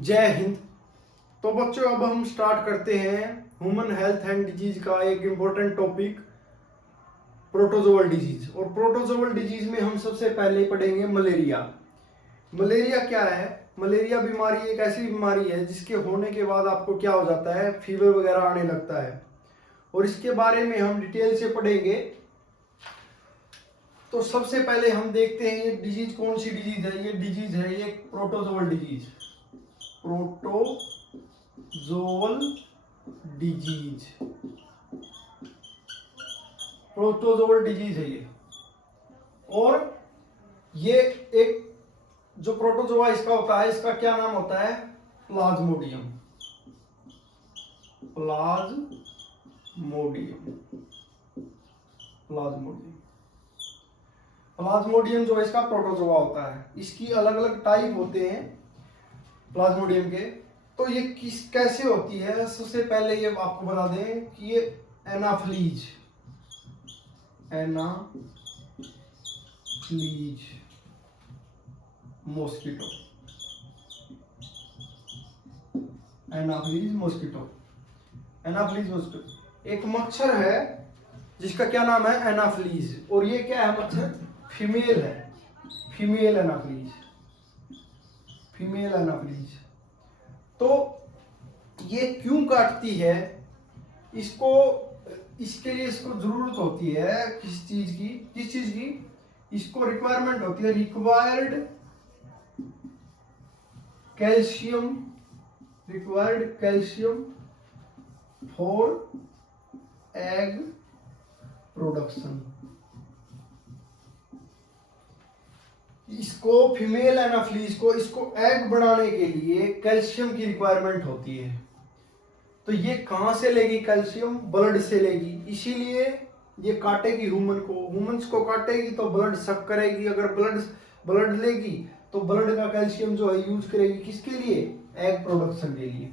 जय हिंद। तो बच्चों अब हम स्टार्ट करते हैं ह्यूमन हेल्थ एंड डिजीज का एक इम्पोर्टेंट टॉपिक प्रोटोजोअल डिजीज। और प्रोटोजोअल डिजीज में हम सबसे पहले पढ़ेंगे मलेरिया। मलेरिया क्या है? मलेरिया बीमारी एक ऐसी बीमारी है जिसके होने के बाद आपको क्या हो जाता है, फीवर वगैरह आने लगता है। और इसके बारे में हम डिटेल से पढ़ेंगे। तो सबसे पहले हम देखते हैं ये डिजीज कौन सी डिजीज है। ये डिजीज है ये protozoal disease. Protozoal disease, protozoal disease है ये। और ये एक जो प्रोटोजोआ इसका होता है, इसका क्या नाम होता है? प्लाज्मोडियम। प्लाज्मोडियम प्लाज्मोडियम प्लाज्मोडियम जो है इसका प्रोटोजोआ होता है। इसकी अलग अलग टाइप होते हैं प्लाज्मोडियम के। तो ये कैसे होती है, सबसे पहले ये आपको बता दें कि ये एनाफ्लीज मॉस्किटो एक मच्छर है जिसका क्या नाम है? एनाफ्लीज। और ये क्या है? मच्छर फीमेल है, फीमेल एनाफ्लीज। तो ये क्यों काटती है? इसके लिए इसको जरूरत होती है किस चीज की? इसको रिक्वायरमेंट होती है, required calcium for egg production. इसको फीमेल एनाफ्लीज को इसको एग बनाने के लिए कैल्शियम की रिक्वायरमेंट होती है। तो ये कहां से लेगी कैल्शियम? ब्लड से लेगी। इसीलिए ये काटेगी ह्यूमंस को काटेगी तो ब्लड सक करेगी। अगर ब्लड लेगी तो ब्लड का कैल्शियम जो है यूज करेगी किसके लिए? एग प्रोडक्शन के लिए।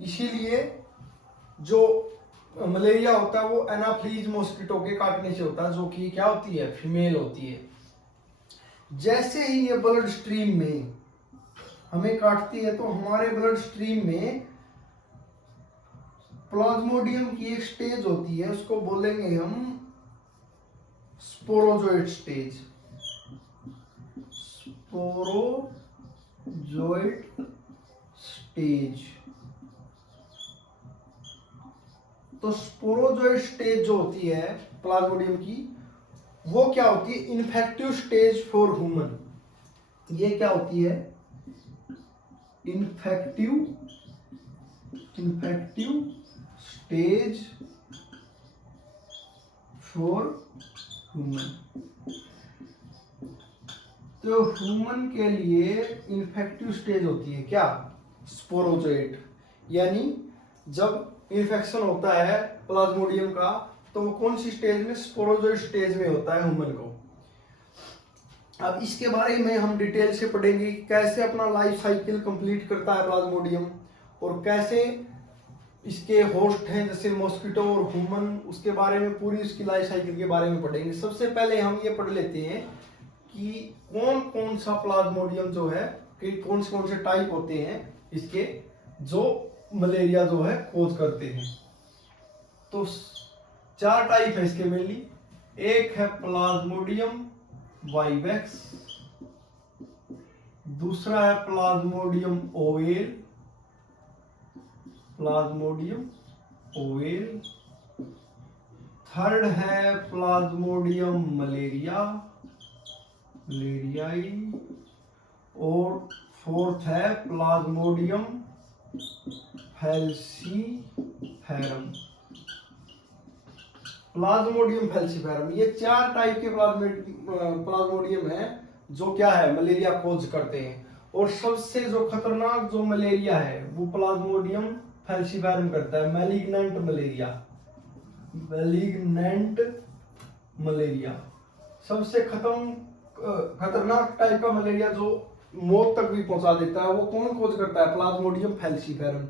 इसीलिए जो मलेरिया होता है वो एनाफ्लीज मॉस्किटो के काटने से होता है, जो कि क्या होती है? फीमेल होती है। जैसे ही ये ब्लड स्ट्रीम में हमें काटती है तो हमारे ब्लड स्ट्रीम में प्लाज्मोडियम की एक स्टेज होती है, उसको बोलेंगे हम स्पोरोजोइट स्टेज। तो स्पोरोजोइट स्टेज जो होती है प्लाज्मोडियम की, वो क्या होती है? Infective stage for human. ये क्या होती है? Infective stage for human. तो ह्यूमन के लिए इन्फेक्टिव स्टेज होती है क्या? स्पोरोजोइट। यानी जब इन्फेक्शन होता है प्लाज्मोडियम का तो वो कौन सी स्टेज में? स्पोरोजोइट स्टेज में होता है ह्यूमन को। अब इसके बारे में हम डिटेल से पढ़ेंगे कि कैसे अपना लाइफ साइकिल कंप्लीट करता है प्लाज्मोडियम, और कैसे इसके होस्ट हैं जैसे मॉस्किटो और ह्यूमन, उसके बारे में पूरी उसकी लाइफ साइकिल के बारे में पढ़ेंगे। सबसे पहले हम ये पढ़ लेते हैं कि कौन कौन सा प्लाज्मोडियम जो है, कि कौन से टाइप होते हैं इसके, जो मलेरिया जो है कोज करते हैं। तो 4 टाइप है इसके मेनली। एक है प्लाज्मोडियम वाइवेक्स, दूसरा है प्लाज्मोडियम ओवेल, थर्ड है प्लाज्मोडियम मलेरियाई, और फोर्थ है प्लाज्मोडियम फैल्सीफेरम। ये 4 टाइप के प्लाज्मोडियम है जो क्या है? मलेरिया कोज करते हैं। और सबसे जो खतरनाक जो मलेरिया है वो प्लाज्मोडियम फैल्सीफेरम करता है, मैलिग्नेंट मलेरिया। सबसे खतरनाक टाइप का मलेरिया जो मौत तक भी पहुंचा देता है, वो कौन कोज करता है? Plasmodium falciparum.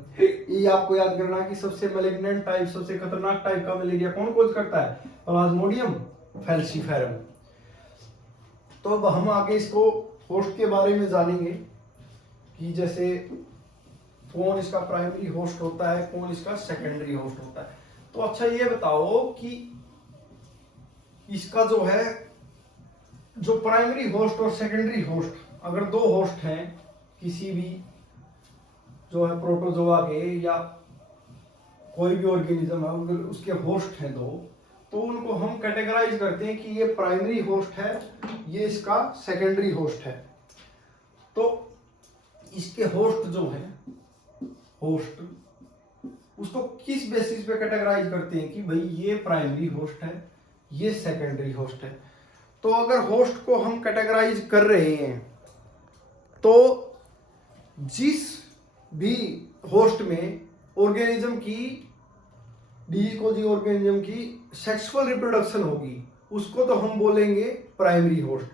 ये आपको याद करना है कि सबसे मैलिग्नेंट टाइप, सबसे खतरनाक टाइप का मलेरिया कौन कोज करता है? Plasmodium falciparum. तो अब हम आगे इसको होस्ट के बारे में जानेंगे कि जैसे कौन इसका प्राइमरी होस्ट होता है, कौन इसका सेकेंडरी होस्ट होता है। तो अच्छा ये बताओ कि इसका जो है जो प्राइमरी होस्ट और सेकेंडरी होस्ट, अगर दो होस्ट हैं किसी भी जो है प्रोटोजोआ के या कोई भी ऑर्गेनिज्म है, अगर उसके होस्ट हैं दो, तो उनको हम कैटेगराइज करते हैं कि ये प्राइमरी होस्ट है, ये इसका सेकेंडरी होस्ट है। तो इसके होस्ट जो है, होस्ट उसको किस बेसिस पे कैटेगराइज करते हैं कि भाई ये प्राइमरी होस्ट है, ये सेकेंडरी होस्ट है। तो अगर होस्ट को हम कैटेगराइज कर रहे हैं तो जिस भी होस्ट में ऑर्गेनिज्म की डिकोजी ऑर्गेनिज्म की सेक्सुअल रिप्रोडक्शन होगी उसको तो हम बोलेंगे प्राइमरी होस्ट,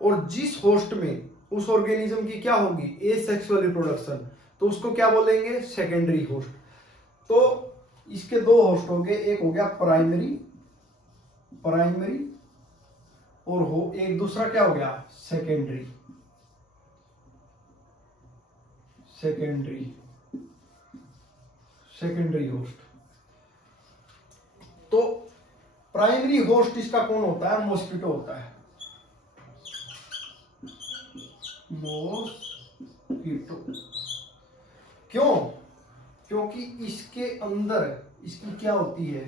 और जिस होस्ट में उस ऑर्गेनिज्म की क्या होगी एसेक्सुअल रिप्रोडक्शन, तो उसको क्या बोलेंगे सेकेंडरी होस्ट। तो इसके दो होस्ट हो गए, एक हो गया प्राइमरी और एक दूसरा क्या हो गया सेकेंडरी होस्ट। तो प्राइमरी होस्ट इसका कौन होता है, मॉस्किटो होता है, मॉस्किटो। क्यों? क्योंकि इसके अंदर इसकी क्या होती है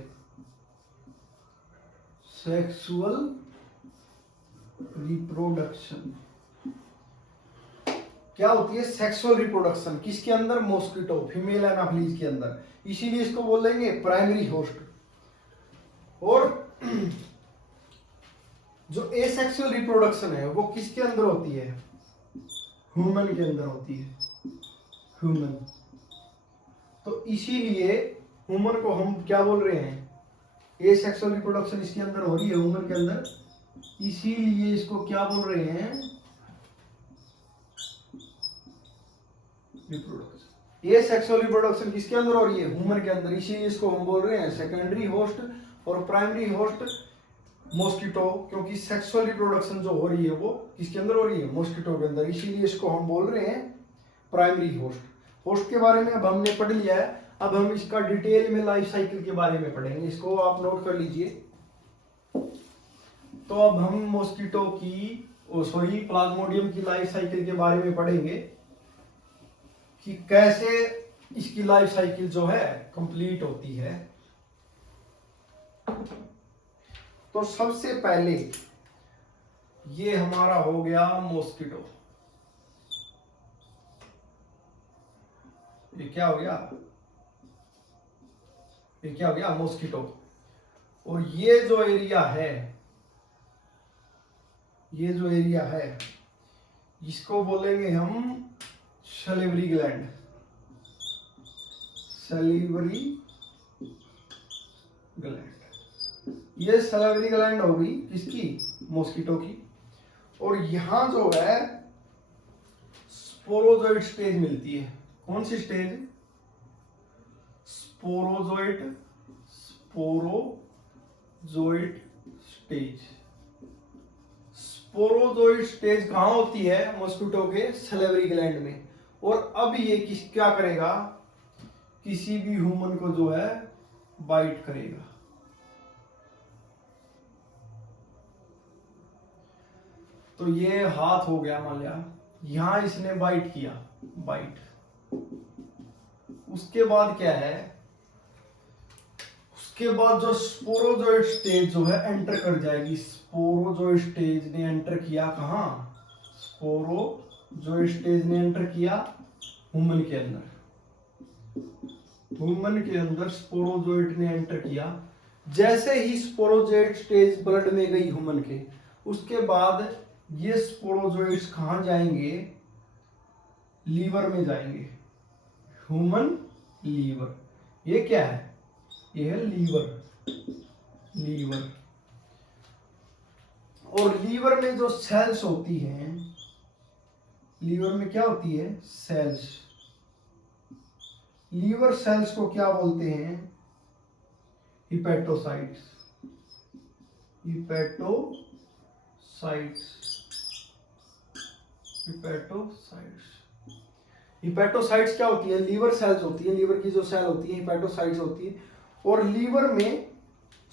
सेक्सुअल रिप्रोडक्शन। क्या होती है सेक्सुअल रिप्रोडक्शन किसके अंदर, मॉस्किटो फीमेल एनाफिलीज के अंदर, इसीलिए इसको बोलेंगे प्राइमरी होस्ट। और जो एसेक्सुअल रिप्रोडक्शन है वो किसके अंदर होती है, ह्यूमन के अंदर होती है, ह्यूमन। तो इसीलिए ह्यूमन को हम क्या बोल रहे हैं, एसेक्सुअल रिप्रोडक्शन इसके अंदर हो रही है ह्यूमन के अंदर, इसीलिए इसको क्या बोल रहे हैं रिप्रोडक्शन। ये सेक्सुअल रिप्रोडक्शन किसके अंदर हो रही है, ह्यूमन के अंदर, इसीलिए इसको हम बोल रहे हैं सेकेंडरी होस्ट। और प्राइमरी होस्ट मॉस्किटो, क्योंकि सेक्सुअल रिप्रोडक्शन जो हो रही है वो किसके अंदर हो रही है, मॉस्किटो के अंदर, इसीलिए इसको हम बोल रहे हैं प्राइमरी होस्ट। होस्ट के बारे में अब हमने पढ़ लिया है, अब हम इसका डिटेल में लाइफ साइकिल के बारे में पढ़ेंगे, इसको आप नोट कर लीजिए। तो अब हम मॉस्किटो की प्लाज्मोडियम की लाइफ साइकिल के बारे में पढ़ेंगे कि कैसे इसकी लाइफ साइकिल जो है कंप्लीट होती है। तो सबसे पहले ये हमारा हो गया मॉस्किटो, ये क्या हो गया मॉस्किटो। और ये जो एरिया है इसको बोलेंगे हम सैलिवरी ग्लैंड, ये सैलिवरी ग्लैंड होगी किसकी, मॉस्किटो की। और यहां जो है स्पोरोजोइड स्टेज मिलती है, कौन सी stage, sporozoite stage. Sporozoite stage कहां होती है, मॉस्किटो के सैलिवरी ग्लैंड में। और अब ये क्या करेगा, किसी भी ह्यूमन को जो है बाइट करेगा। तो ये हाथ हो गया, मान लिया यहां इसने बाइट किया, उसके बाद क्या है, उसके बाद जो स्पोरोजोइड स्टेज जो है एंटर कर जाएगी। स्पोरोजोइड स्टेज ने एंटर किया कहां, स्पोरोजोइड स्टेज ने एंटर किया ह्यूमन के अंदर स्पोरोजोइड ने एंटर किया। जैसे ही स्पोरोजोइड स्टेज ब्लड में गई ह्यूमन के, उसके बाद ये स्पोरोजोइड्स कहां जाएंगे, लीवर में जाएंगे, ह्यूमन लीवर। ये क्या है, ये है लीवर। और लीवर में जो सेल्स होती हैं, लीवर में क्या होती है, सेल्स। लीवर सेल्स को क्या बोलते हैं, हिपैटोसाइट्स। हिपैटोसाइट्स क्या होती है? लीवर सेल्स होती है, लीवर की जो सेल होती है हिपैटोसाइट्स होती है। और लीवर में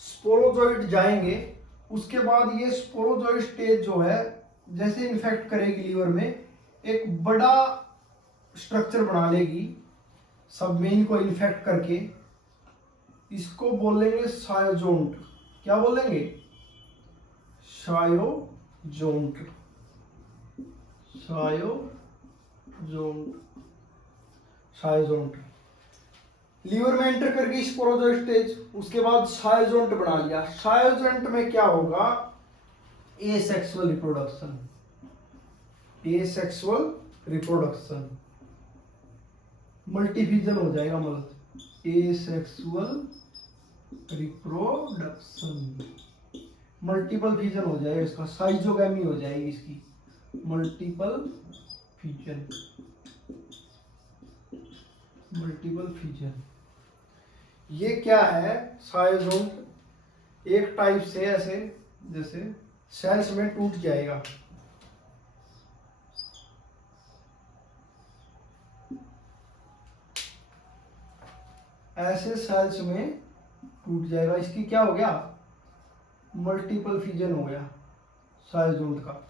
स्पोरोजोइट जाएंगे, उसके बाद ये स्पोरोजोइट स्टेज जो है जैसे इन्फेक्ट करेगी लीवर में, एक बड़ा स्ट्रक्चर बना लेगी सबमेन को इन्फेक्ट करके, इसको बोलेंगे सायोजोंट। क्या बोलेंगे? सायोजोंट। सायोजोंट। सायोजोंट लीवर में एंटर करके स्पोरोजोइट स्टेज, उसके बाद सायोजोंट बना लिया। सायोजोंट में क्या होगा? Asexual reproduction. एसेक्सुअल रिप्रोडक्शन, मल्टीफिजन हो जाएगा, मतलब एसेक्सुअल रिप्रोडक्शन, मल्टीपल फिजन हो जाएगा इसका, साइजोगैमी हो जाएगी इसकी, मल्टीपल फिजन। मल्टीपल फिजन ये क्या है? सायोजोंट एक टाइप से ऐसे जैसे सेल्स में टूट जाएगा, ऐसे सेल्स में टूट जाएगा। इसकी क्या हो गया? मल्टीपल फिजन हो गया सायोजोंट का।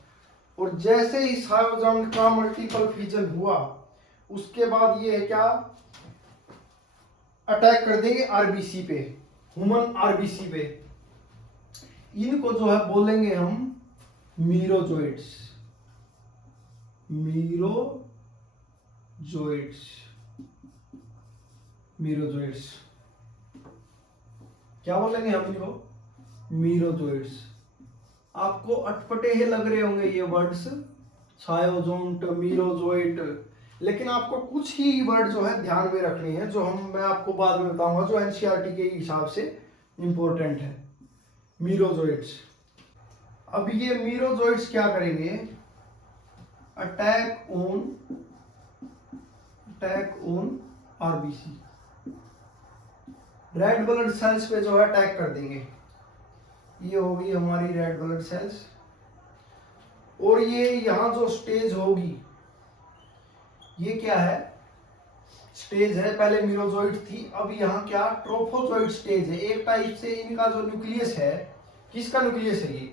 और जैसे ही सायोजोंट का मल्टीपल फिजन हुआ, उसके बाद ये क्या अटैक कर देंगे? आरबीसी पे, ह्यूमन आरबीसी पे। इनको जो है बोलेंगे हम मीरोजोइट्स। मीरोजोइट्स। मीरोजोइट्स क्या बोलेंगे हम इनको? मीरोजोइट्स। आपको अटपटे ही लग रहे होंगे ये वर्ड्स, सायोजोंट, मीरोजोइट, लेकिन आपको कुछ ही वर्ड जो है ध्यान में रखने हैं, जो मैं आपको बाद में बताऊंगा, जो एनसीईआरटी के हिसाब से इंपॉर्टेंट है। मीरोजोइट्स। अब ये मीरोजोइट्स क्या करेंगे? Attack on RBC, red blood cells पे जो है अटैक कर देंगे। ये होगी हमारी रेड ब्लड सेल्स। और ये यहां जो स्टेज होगी, ये क्या है? स्टेज है, पहले मीरोजोइट थी, अब यहाँ क्या ट्रोफोजोइट स्टेज है। एक टाइप से इनका जो न्यूक्लियस है, किसका न्यूक्लियस है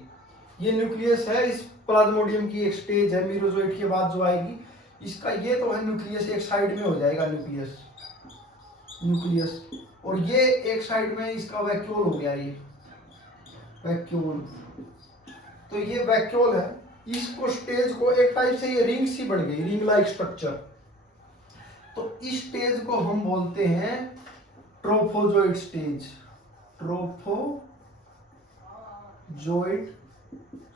ये न्यूक्लियस है इस प्लाज्मोडियम की, एक स्टेज है मीरोजोइट के बाद जो आएगी, इसका ये तो है न्यूक्लियस, एक साइड में हो जाएगा न्यूक्लियस। और ये एक साइड में इसका वैक्यूल हो गया, ये वैक्यूल। तो ये वैक्यूल है, इसको स्टेज को एक टाइप से ये रिंग सी बन गई, रिंग लाइक स्ट्रक्चर। तो इस स्टेज को हम बोलते हैं trophozoite stage. Trophozoite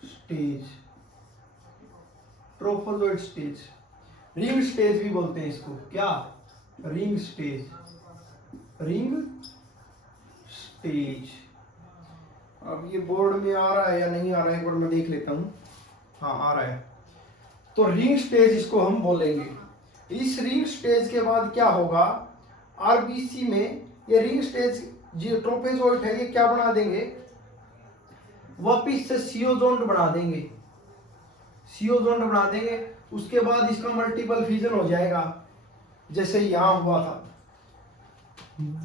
stage. Trophozoite stage, ring stage भी बोलते हैं इसको। क्या? Ring stage. Ring stage. अब ये बोर्ड में आ रहा है या नहीं आ रहा है, एक बार मैं देख लेता हूं। हाँ, आ रहा है। तो रिंग स्टेज इसको हम बोलेंगे। इस रिंग स्टेज के बाद क्या होगा? आरबीसी में ये रिंग स्टेज जो ट्रोफोजोइट है, ये क्या बना देंगे? वापिस से सियोजोंट बना देंगे। सियोजोंट बना देंगे, उसके बाद इसका मल्टीपल फिजन हो जाएगा, जैसे यहां हुआ था।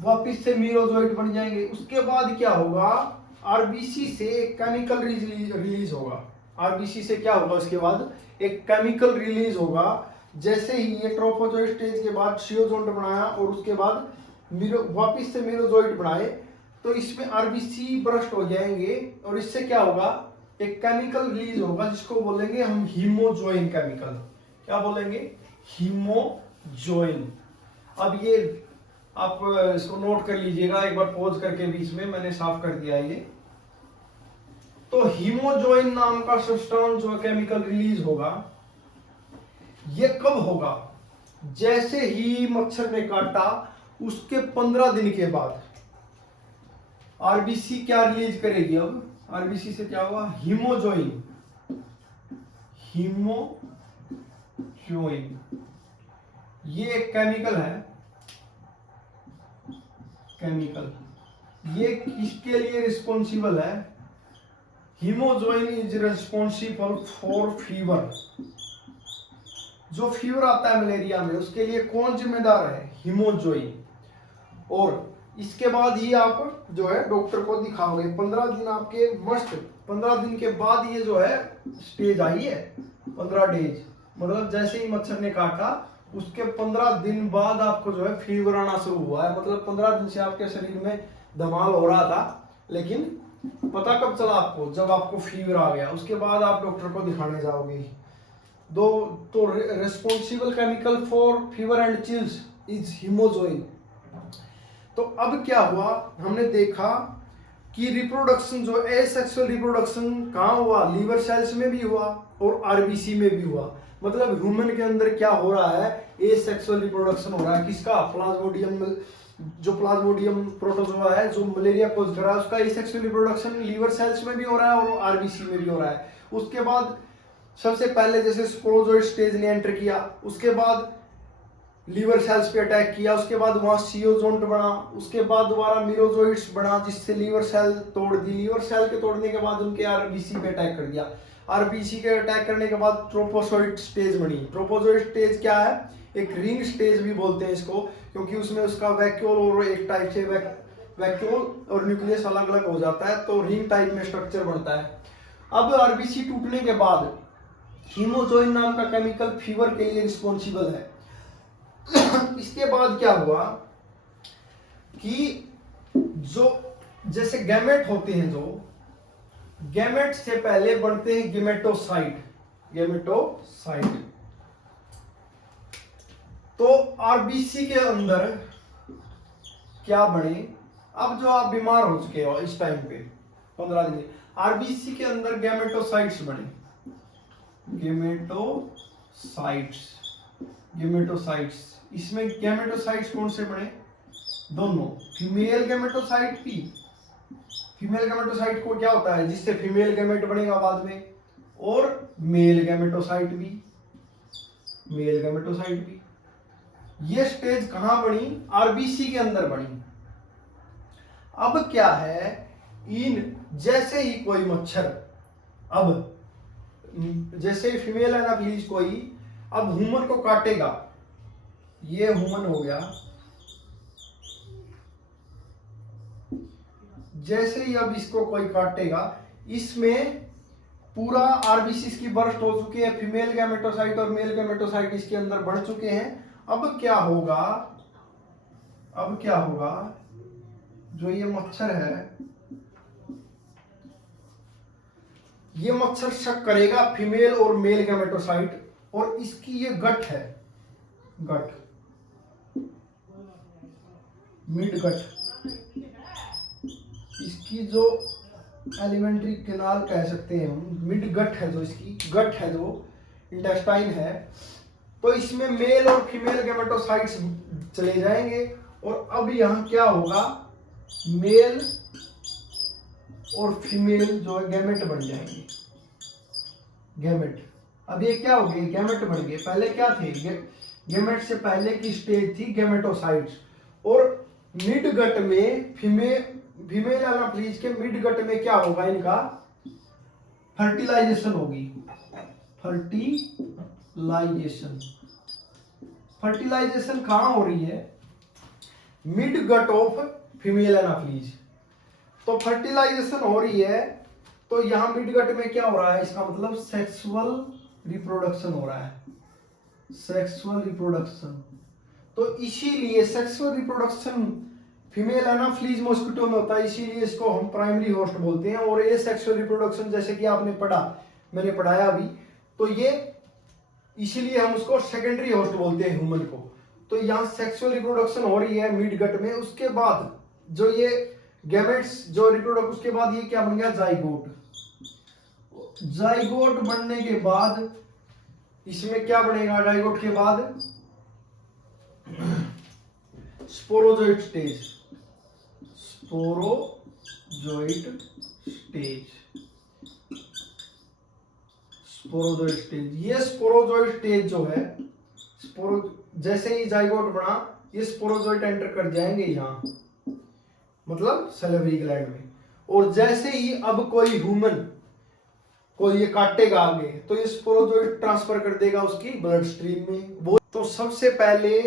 वापिस से मीरोजोइट बन जाएंगे। उसके बाद क्या होगा? आरबीसी से एक केमिकल रिलीज होगा। आरबीसी से क्या होगा? उसके बाद एक केमिकल रिलीज होगा। जैसे ही ये ट्रोफोजोइट स्टेज के बाद सियोजोंट बनाया और उसके बाद वापिस से मीरोजोइट बनाए, तो इसमें आरबीसी बर्स्ट हो जाएंगे और इससे क्या होगा? एक केमिकल रिलीज होगा जिसको बोलेंगे हम हीमोजोइन केमिकल। क्या बोलेंगे? हीमोजोइन। अब ये आप इसको नोट कर लीजिएगा, एक बार पॉज करके बीच में, मैंने साफ कर दिया ये। तो हीमोजोइन नाम का सब्सटेंस जो केमिकल रिलीज होगा, ये कब होगा? जैसे ही मच्छर ने काटा उसके 15 दिन के बाद आरबीसी क्या रिलीज करेगी? अब आरबीसी से क्या हुआ? हीमोजोइन। हीमोजोइन ये एक केमिकल है, केमिकल। ये किसके लिए रिस्पॉन्सिबल है? Hemozoin is responsible for fever. जो फीवर आता है मलेरिया में उसके लिए कौन जिम्मेदार है? हीमोजोइन। और इसके बाद ही आप जो है डॉक्टर को दिखाओगे। 15 दिन आपके मस्ट, 15 दिन के बाद ये जो है स्टेज आई है 15 डेज, मतलब जैसे ही मच्छर ने काटा उसके 15 दिन बाद आपको जो है फीवर आना शुरू हुआ है। मतलब 15 दिन से आपके शरीर में धमाल हो रहा था, लेकिन पता कब चला आपको? जब आपको फीवर आ गया, उसके बाद आप डॉक्टर को दिखाने जाओगे। दो तो responsible chemical for fever and chills is hemozoin. तो अब क्या हुआ, हमने देखा कि रिप्रोडक्शन जो एसेक्सुअल रिप्रोडक्शन कहाँ हुआ? लीवर सेल्स में भी हुआ और आरबीसी में भी हुआ। मतलब ह्यूमन के अंदर क्या हो रहा है? एसेक्सुअल रिप्रोडक्शन हो रहा है। किसका? प्लाज्मोडियम, जो प्लाज्मोडियम प्रोटोजोआ है जो मलेरिया कोज कर रहा है, उसका एसेक्सुअल रिप्रोडक्शन लीवर सेल्स में भी हो रहा है और आरबीसी में भी हो रहा है। उसके बाद सबसे पहले जैसे स्पोरोजोइड स्टेज ने एंटर किया, उसके बाद लीवर सेल्स पे अटैक किया, उसके बाद वहां सीओजोन्ट बना, उसके बाद दोबारा मीरोजोइड्स बना जिससे लीवर सेल तोड़ दी। लीवर सेल के तोड़ने के बाद उनके आरबीसी पे अटैक कर दिया। आरबीसी के अटैक करने के बाद ट्रोपोसोइड स्टेज बनी। ट्रोपोसोइड स्टेज क्या है? एक रिंग स्टेज भी बोलते हैं इसको, क्योंकि उसमें उसका वैक्यूल और एक टाइप से वैक्यूल और न्यूक्लियस अलग अलग हो जाता है, तो रिंग टाइप में स्ट्रक्चर बनता है। अब आरबीसी टूटने के बाद हीमोजोइन नाम का केमिकल फीवर के लिए रिस्पॉन्सिबल है। इसके बाद क्या हुआ कि जो जैसे गैमेट होते हैं, जो गैमेट से पहले बनते हैं गेमेटोसाइट। गेमेटोसाइट तो आरबीसी के अंदर क्या बने? अब जो आप बीमार हो चुके हो इस टाइम पे 15 दिन, आरबीसी के अंदर गैमेटोसाइट्स बने। गेमेटोसाइट्स इसमें गैमेटोसाइट्स कौन से बने? दोनों, फीमेल गैमेटोसाइट भी। फीमेल गैमेटोसाइट को क्या होता है? जिससे फीमेल गैमेट बनेगा बाद में, और मेल गैमेटोसाइट भी। ये स्टेज कहां बनी? आरबीसी के अंदर बनी। अब क्या है, इन जैसे ही कोई मच्छर, अब जैसे ही फीमेल एनाफिलीज कोई अब ह्यूमन को काटेगा, ये ह्यूमन हो गया, जैसे ही अब इसको कोई काटेगा, इसमें पूरा आरबीसी की बर्स्ट हो चुकी है, फीमेल गैमेटोसाइट और मेल गैमेटोसाइट इसके अंदर बढ़ चुके हैं। अब क्या होगा? जो ये मच्छर है, ये मच्छर शक करेगा फीमेल और मेल गैमेटोसाइट, और इसकी ये गट है, मिड गट, इसकी जो एलिमेंट्री कैनाल कह सकते हैं हम, मिड गट है जो इसकी गट है, जो इंटेस्टाइन है, तो इसमें मेल और फीमेल गैमेटोसाइट्स चले जाएंगे। और अब यहाँ क्या होगा? मेल और फीमेल जो है गैमेट बन जाएंगे। गैमेट, अब ये क्या हो गए? गैमेट बन गए। पहले क्या थे? गैमेट से पहले की स्टेज थी गैमेटोसाइट्स। और मिड गट में फीमेल एनाफिलीज के मिड गट में क्या होगा? इनका फर्टिलाइजेशन होगी। फर्टिलाइजेशन कहां हो रही है? Mid gut of female anopheles. तो फर्टिलाइजेशन हो रही है, तो यहां मिड गट में क्या हो रहा है? इसका मतलब सेक्सुअल रिप्रोडक्शन हो रहा है। सेक्सुअल रिप्रोडक्शन, तो इसीलिए sexual reproduction female Anopheles mosquito में होता है, इसीलिए इसको हम प्राइमरी होस्ट बोलते हैं। और ये सेक्सुअल रिप्रोडक्शन जैसे कि आपने पढ़ा, मैंने पढ़ाया अभी, तो ये इसीलिए हम उसको सेकेंडरी होस्ट बोलते हैं ह्यूमन को। तो यहाँ सेक्सुअल रिप्रोडक्शन हो रही है मिड गट में। उसके बाद जो ये गैमेट्स जो रिप्रोडक्ट, उसके बाद ये क्या बन गया? जाइगोट बनने के बाद इसमें क्या बनेगा? जाइगोट के बाद स्पोरोजोइट स्टेज। ये स्पोरोजोइट स्टेज जो है, जैसे ही जाइगोट बना, ये स्पोरोजोइट एंटर कर जाएंगे यहाँ, मतलब सैलिवरी ग्लैंड में। और जैसे ही अब कोई ह्यूमन को ये काटेगा आगे, तो ये स्पोरोजोइट ट्रांसफर कर देगा उसकी ब्लड स्ट्रीम में। वो तो सबसे पहले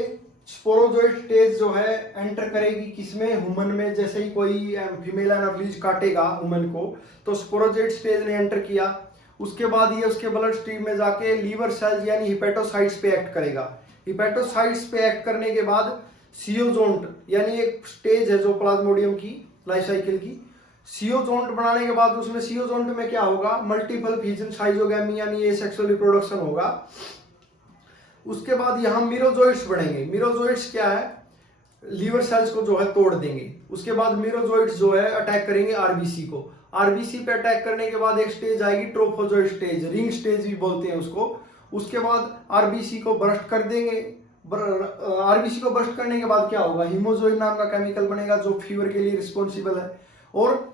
स्पोरोजोइट स्टेज जो है एंटर करेगी किसमें, ह्यूमन में। जैसे ही कोई फीमेल एनाफिलीज काटेगा ह्यूमन को, तो स्पोरोजोइट स्टेज ने एंटर किया। उसके बाद ये उसके ब्लड स्ट्रीम में जाके लीवर सेल्स यानी हिपेटोसाइट्स पे एक्ट करेगा। हिपेटोसाइट्स पे एक्ट करने के बाद सियोजोंट यानी एक स्टेज है जो प्लाज्मोडियम की लाइफ साइकिल की, सियोजोंट बनाने के बाद उसमें सियोजोंट में क्या होगा, मल्टीपल फिजन साइजोगैमी यानी एसेक्सुअल रिप्रोडक्शन होगा। उसके बाद यहाँ मिरोजोइट्स बनेंगे। मिरोजोइट्स क्या है, लीवर सेल्स को जो है तोड़ देंगे। उसके बाद मिरोजोइट्स जो है अटैक करेंगे आरबीसी को। आरबीसी पे अटैक करने के बाद एक स्टेज आएगी ट्रोफोजोइट स्टेज, रिंग स्टेज भी बोलते हैं उसको। उसके बाद आरबीसी को बर्स्ट कर देंगे। आरबीसी को बर्स्ट करने के बाद क्या होगा, हीमोजोइन नाम का केमिकल बनेगा जो फीवर के लिए रिस्पॉन्सिबल है। और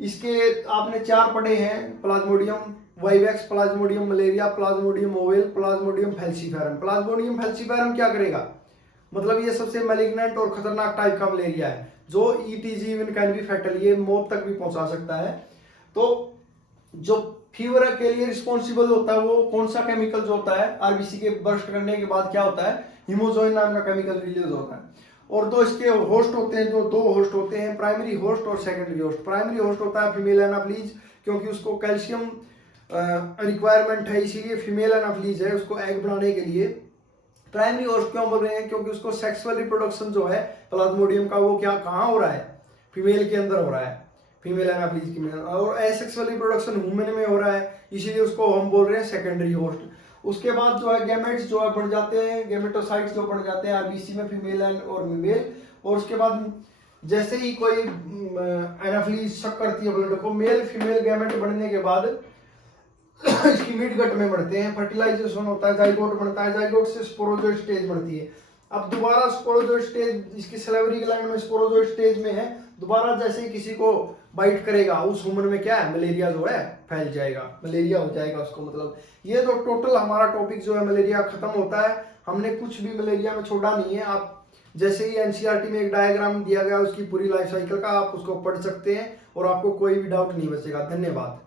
इसके आपने 4 पढ़े हैं, Plasmodium vivax, Plasmodium malaria, Plasmodium oval, Plasmodium falciparum. Plasmodium falciparum क्या करेगा, मतलब ये सबसे मैलिग्नेंट और खतरनाक टाइप का मलेरिया है जो ETG even can be fatal, ये मौत तक भी पहुंचा सकता है। तो जो फीवर के लिए रिस्पॉन्सिबल होता है वो कौन सा केमिकल जो होता है, आरबीसी के बर्स्ट करने के बाद क्या होता है, हीमोजोइन नाम का केमिकल रिलीज होता है। और दो इसके होस्ट होते हैं, जो 2 होस्ट होते हैं, प्राइमरी होस्ट और सेकेंडरी होस्ट। प्राइमरी होस्ट होता है फीमेल एनाफिलीज, क्योंकि उसको कैल्शियम रिक्वायरमेंट है, इसीलिए फीमेल एनाफिलीज है उसको एग बनाने के लिए। प्राइमरी होस्ट क्यों बोल रहे हैं, क्योंकि उसको सेक्सुअल रिप्रोडक्शन जो है प्लाज्मोडियम का वो क्या कहाँ हो रहा है, फीमेल के अंदर हो रहा है, फीमेल एनाफिलीज की में। और एसेक्सुअल रिप्रोडक्शन ह्यूमन में हो रहा है, इसीलिए उसको हम बोल रहे हैं सेकेंडरी होस्ट। उसके बाद जो है गैमेट्स जो है बन जाते हैं, गैमेटोसाइट्स जो बन जाते हैं आरबीसी में, फीमेल और मेल। और उसके बाद जैसे ही कोई एनाफिलीज शक करती है ब्लड को, मेल फीमेल गैमेट बनने के बाद इसकी मिड गट में बढ़ते हैं, फर्टिलाइजेशन होता है, जाइगोट बनता है, जाइगोट से स्पोरोजोइट स्टेज बनती है। अब दोबारा स्पोरोजोइट स्टेज, इसकी सैलिवरी ग्लैंड में स्पोरोजोइट स्टेज में है, दोबारा जैसे ही किसी को बाइट करेगा उस ह्यूमन में क्या है, मलेरिया जो है फैल जाएगा, मलेरिया हो जाएगा उसको। मतलब ये जो टोटल हमारा टॉपिक जो है मलेरिया खत्म होता है। हमने कुछ भी मलेरिया में छोड़ा नहीं है। आप जैसे ही एनसीईआरटी में एक डायग्राम दिया गया उसकी पूरी लाइफ साइकिल का, आप उसको पढ़ सकते हैं और आपको कोई भी डाउट नहीं बचेगा। धन्यवाद।